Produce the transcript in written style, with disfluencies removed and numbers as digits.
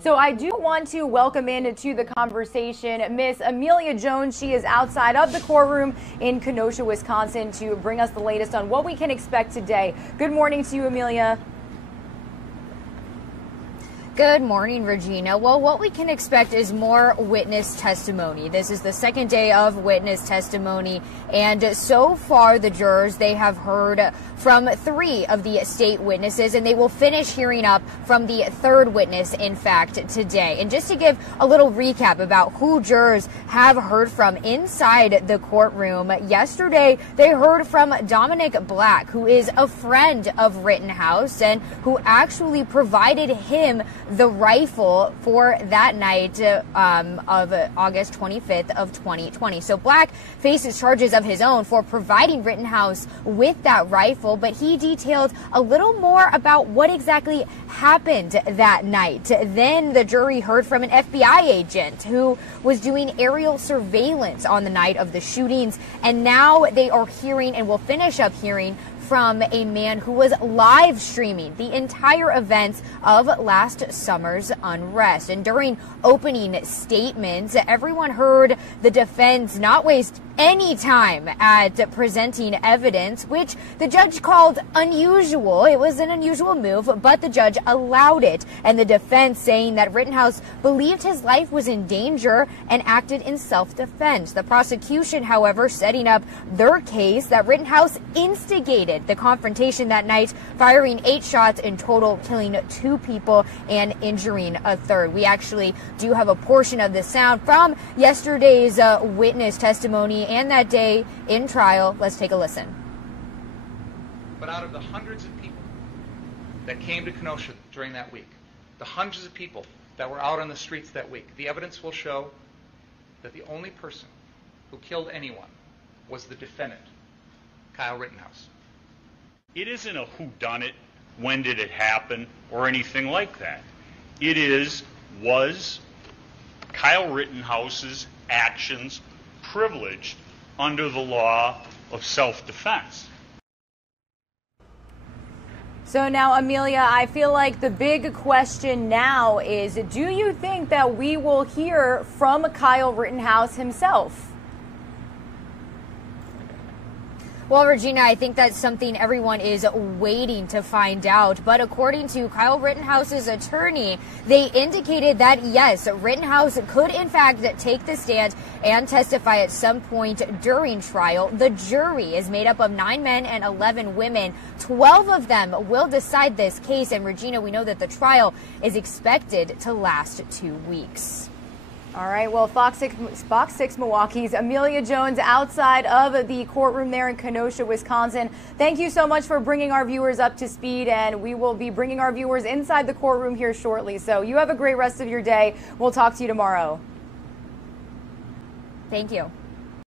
So I do want to welcome into the conversation Miss Amelia Jones. She is outside of the courtroom in Kenosha, Wisconsin, to bring us the latest on what we can expect today. Good morning to you, Amelia. Good morning, Regina. Well, what we can expect is more witness testimony. This is the second day of witness testimony, and so far the jurors, they have heard from 3 of the state witnesses, and they will finish hearing up from the 3rd witness, in fact, today. And just to give a little recap about who jurors have heard from inside the courtroom, yesterday they heard from Dominic Black, who is a friend of Rittenhouse and who actually provided him the rifle for that night of August 25th of 2020. So Black faces charges of his own for providing Rittenhouse with that rifle, but he detailed a little more about what exactly happened that night. Then the jury heard from an FBI agent who was doing aerial surveillance on the night of the shootings, and now they are hearing and will finish up hearing from a man who was live streaming the entire events of last summer's unrest. And during opening statements, everyone heard the defense not waste any time at presenting evidence, which the judge called unusual. It was an unusual move, but the judge allowed it. And the defense saying that Rittenhouse believed his life was in danger and acted in self-defense. The prosecution, however, setting up their case that Rittenhouse instigated the confrontation that night, firing 8 shots in total, killing 2 people and injuring a 3rd. We actually do have a portion of the sound from yesterday's witness testimony and that day in trial. Let's take a listen. But out of the hundreds of people that came to Kenosha during that week, the hundreds of people that were out on the streets that week, the evidence will show that the only person who killed anyone was the defendant, Kyle Rittenhouse. It isn't a whodunit, when did it happen, or anything like that. It was Kyle Rittenhouse's actions privileged under the law of self-defense. So now, Amelia, I feel like the big question now is, do you think that we will hear from Kyle Rittenhouse himself? Well, Regina, I think that's something everyone is waiting to find out. But according to Kyle Rittenhouse's attorney, they indicated that, yes, Rittenhouse could, in fact, take the stand and testify at some point during trial. The jury is made up of 9 men and 11 women. 12 of them will decide this case. And, Regina, we know that the trial is expected to last 2 weeks. All right, well, Fox 6 Milwaukee's Amelia Jones outside of the courtroom there in Kenosha, Wisconsin. Thank you so much for bringing our viewers up to speed, and we will be bringing our viewers inside the courtroom here shortly. So you have a great rest of your day. We'll talk to you tomorrow. Thank you.